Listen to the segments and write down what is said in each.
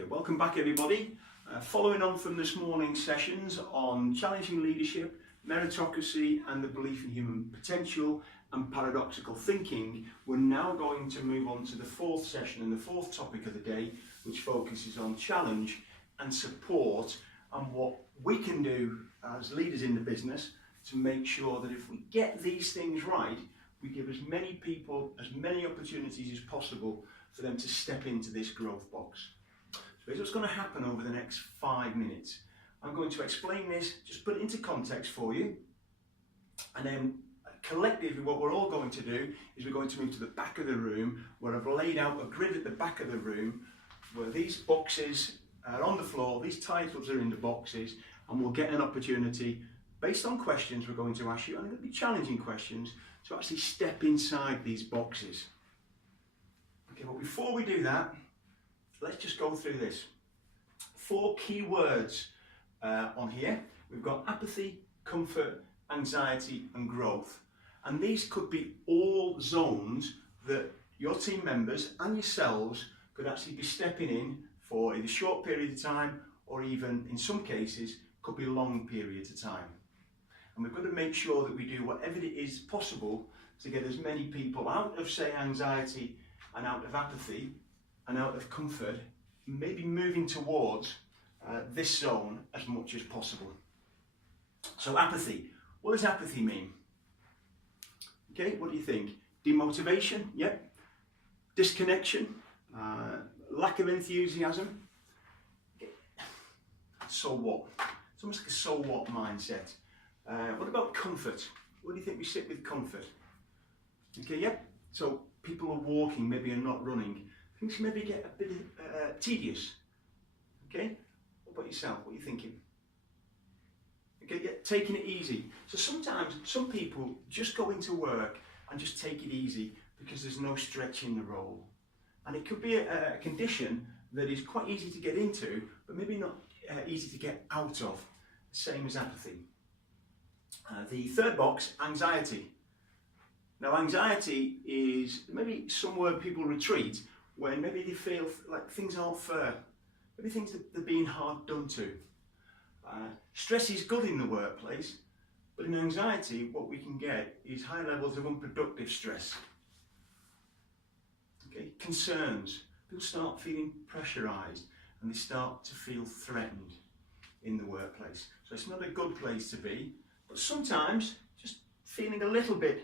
Okay, welcome back everybody. Following on from this morning's sessions on challenging leadership, meritocracy and the belief in human potential and paradoxical thinking, we're now going to move on to the fourth session and the fourth topic of the day, which focuses on challenge and support and what we can do as leaders in the business to make sure that if we get these things right, we give as many people as many opportunities as possible for them to step into this growth box. So here's what's going to happen over the next 5 minutes. I'm going to explain this, just put it into context for you, and then collectively what we're all going to do is we're going to move to the back of the room where I've laid out a grid at the back of the room where these boxes are on the floor, these titles are in the boxes, and we'll get an opportunity based on questions we're going to ask you, and they're going to be challenging questions, to actually step inside these boxes. Okay, but before we do that, let's just go through this. 4 key words on here. We've got apathy, comfort, anxiety and growth. And these could be all zones that your team members and yourselves could actually be stepping in for either short periods of time or even in some cases could be long periods of time. And we've got to make sure that we do whatever it is possible to get as many people out of, say, anxiety and out of apathy and out of comfort, maybe moving towards this zone as much as possible. So apathy, what does apathy mean? Okay, what do you think? Demotivation, yep. Disconnection, lack of enthusiasm. So what? It's almost like a so what mindset. What about comfort? What do you think we sit with comfort? Okay, yep. So people are walking, maybe are not running. Things maybe get a bit tedious. Okay? What about yourself? What are you thinking? Okay, yeah, taking it easy. So sometimes some people just go into work and just take it easy because there's no stretch in the role. And it could be a condition that is quite easy to get into, but maybe not easy to get out of. Same as apathy. The third box, anxiety. Now anxiety is maybe somewhere people retreat when maybe they feel like things aren't fair, maybe things that they're being hard done to. Stress is good in the workplace, but in anxiety what we can get is high levels of unproductive stress. Okay, concerns. People start feeling pressurised and they start to feel threatened in the workplace. So it's not a good place to be, but sometimes just feeling a little bit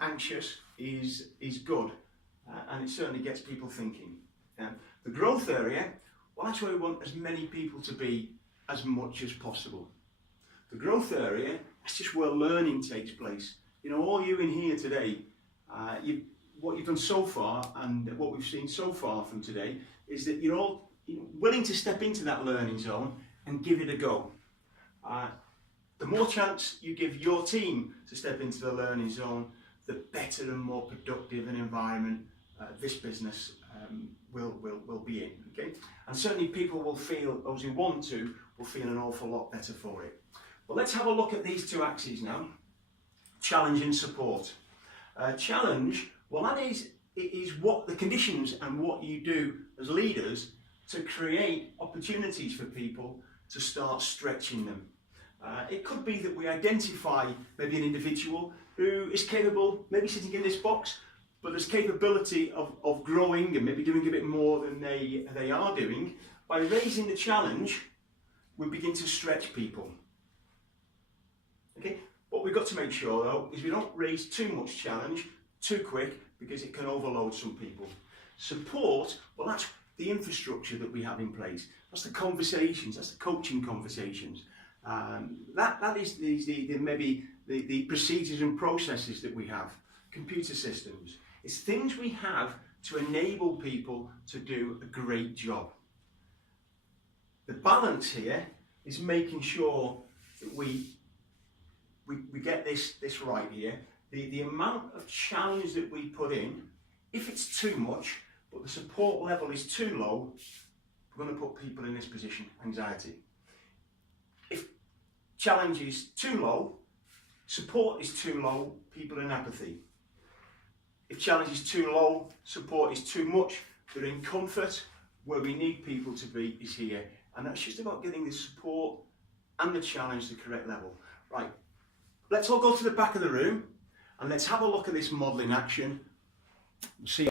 anxious is good, and it certainly gets people thinking. The growth area, well, that's where we want as many people to be as much as possible. The growth area, that's just where learning takes place. You know, all you in here today, what you've done so far and what we've seen so far from today is that you're all willing to step into that learning zone and give it a go. The more chance you give your team to step into the learning zone, the better and more productive an environment this business will be in. Okay? And certainly people will feel, those who want to, will feel an awful lot better for it. But let's have a look at these 2 axes now. Challenge and support. Challenge, well, that is what the conditions and what you do as leaders to create opportunities for people to start stretching them. It could be that we identify maybe an individual who is capable, maybe sitting in this box, but there's capability of growing and maybe doing a bit more than they are doing. By raising the challenge, we begin to stretch people. Okay? What we've got to make sure though is we don't raise too much challenge too quick because it can overload some people. Support, well, that's the infrastructure that we have in place. That's the conversations, that's the coaching conversations. That is maybe the procedures and processes that we have, computer systems. It's things we have to enable people to do a great job. The balance here is making sure that we get this right here. The amount of challenge that we put in, if it's too much, but the support level is too low, we're going to put people in this position, anxiety. If challenge is too low, support is too low, people in apathy. If challenge is too low, support is too much, they're in comfort, where we need people to be is here. And that's just about getting the support and the challenge to the correct level. Right, let's all go to the back of the room and let's have a look at this model in action. See